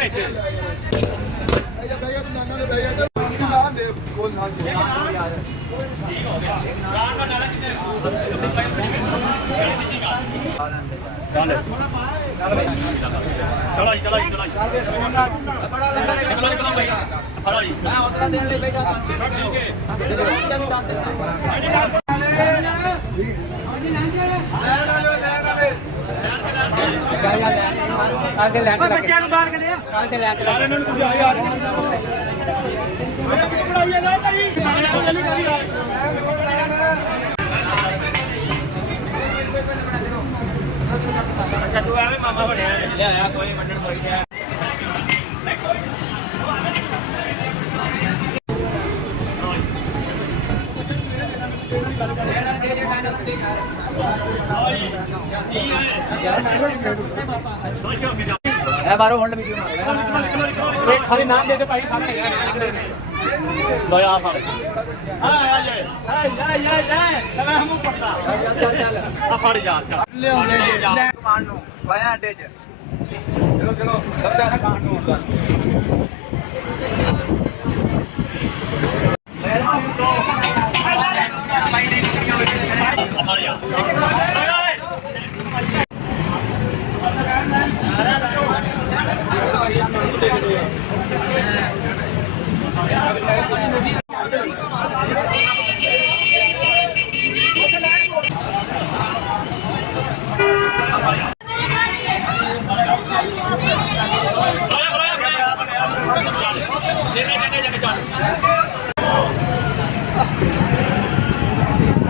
ਵਿੱਚ ਬੈਗਾ ਤੂੰ ਨਾਨਾ ਨੇ ਬੈਗਾ ਤੇ ਨਾ ਦੇ ਕੋਲ ਨਾ ਦੇ ਯਾਰ ਠੀਕ ਹੋ ਗਿਆ ਰਾਣ ਦਾ ਨਾਲਾ ਕਿੱਥੇ ਚਲਾ ਜੀ ਬੜਾ ਲੰਗਾ ਨਿਕਲਣਾ ਭਾਈ ਫੜਾ ਜੀ ਮੈਂ ਹੌਸਲਾ ਦੇਣ ਲਈ ਬੈਠਾ ਤੁਹਾਨੂੰ ਠੀਕ ਹੈ ਤੈਨੂੰ ਦੱਸ ਦਿੱਤਾ ਆਗੇ ਲੈ ਕੇ ਬੱਚਿਆਂ ਨੂੰ ਬਾਹਰ ਕੱਢਿਆ ਕੱਲ ਤੇ ਲੈ ਕੇ ਯਾਰ ਇਹਨਾਂ ਨੂੰ ਕੁਝ ਆ ਯਾਰ ਪੜਾਈਏ ਨਾ ਕਰੀ ਜਲਦੀ ਕਰੀ ਅੱਛਾ ਤੂੰ ਐਵੇਂ ਮਾਮਾ ਬਣਿਆ ਲਿਆਇਆ ਕੋਈ ਮੰਨਣ ਕੋਈ ਨਹੀਂ ਇਹ ਬਾਰੋ ਹੁਣ ਵੀਡੀਓ ਇਹ ਖਾਲੀ ਨਾਮ ਦੇ ਦੇ ਭਾਈ ਸਾਹਮਣੇ ਲੋਇਆ ਆ ਫੜ ਆ ਜਾ ਤੇਰਾ ਹਮੂ ਪੜਦਾ ਚੱਲ ਆ ਫੜ ਯਾਰ ਚੱਲ ਲਿਆਉਣੇ ਕਮਾਂਡ ਨੂੰ ਵਾਇਆ ਅੱਡੇ 'ਚ ਚਲੋ ਦਬਦਾ ਨਾ ਕਾਂਡ ਨੂੰ ਹੁੰਦਾ ਫੜ ਯਾਰ